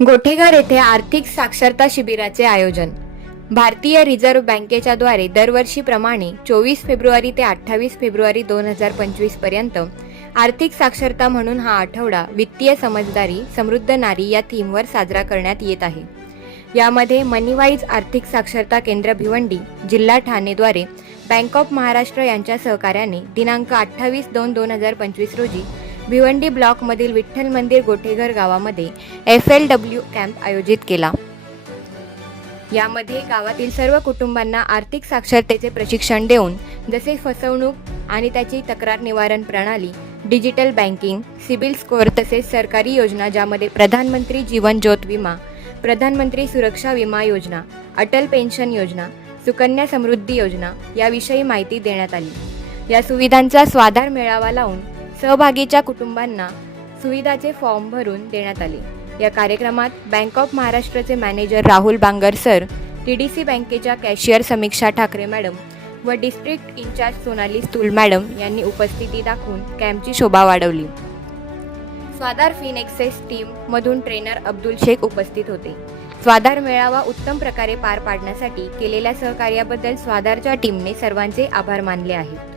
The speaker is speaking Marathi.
गोठेघर येथे आर्थिक साक्षरता शिबिराचे आयोजन. भारतीय रिझर्व्ह बँकेच्या द्वारे दरवर्षीप्रमाणे चोवीस फेब्रुवारी ते अठ्ठावीस फेब्रुवारी दोन हजार पंचवीसपर्यंत आर्थिक साक्षरता म्हणून हा आठवडा वित्तीय समजदारी समृद्ध नारी या थीमवर साजरा करण्यात येत आहे. यामध्ये मनीवाईज आर्थिक साक्षरता केंद्र भिवंडी जिल्हा ठाणेद्वारे बँक ऑफ महाराष्ट्र यांच्या सहकार्याने दिनांक अठ्ठावीस दोन दोन हजार पंचवीस रोजी भिवंडी ब्लॉकमधील विठ्ठल मंदिर गोठेघर गावामध्ये एफ एल डब्ल्यू कॅम्प आयोजित केला. यामध्ये गावातील सर्व कुटुंबांना आर्थिक साक्षरतेचे प्रशिक्षण देऊन जसे फसवणूक आणि त्याची तक्रार निवारण प्रणाली डिजिटल बँकिंग सिबिल स्कोअर तसेच सरकारी योजना ज्यामध्ये प्रधानमंत्री जीवन ज्योत विमा प्रधानमंत्री सुरक्षा विमा योजना अटल पेन्शन योजना सुकन्या समृद्धी योजना याविषयी माहिती देण्यात आली. या सुविधांचा स्वाधार मेळावा लावून सहभागीच्या कुटुंबांना सुविधाचे फॉर्म भरून देण्यात आले. या कार्यक्रमात बँक ऑफ महाराष्ट्राचे manager Rahul Bangar sir T D C बँकेच्या कॅशियर समीक्षा ठाकरे मॅडम व district incharge Sonali Sthul madam यांनी उपस्थिती दाखवून कॅम्पची शोभा वाढवली. स्वादार फिनेक्सेस टीममधून ट्रेनर अब्दुल शेख उपस्थित होते. स्वाधार मेळावा उत्तम प्रकारे पार पाडण्यासाठी केलेल्या सहकार्याबद्दल स्वाधारच्या टीमने सर्वांचे आभार मानले आहेत.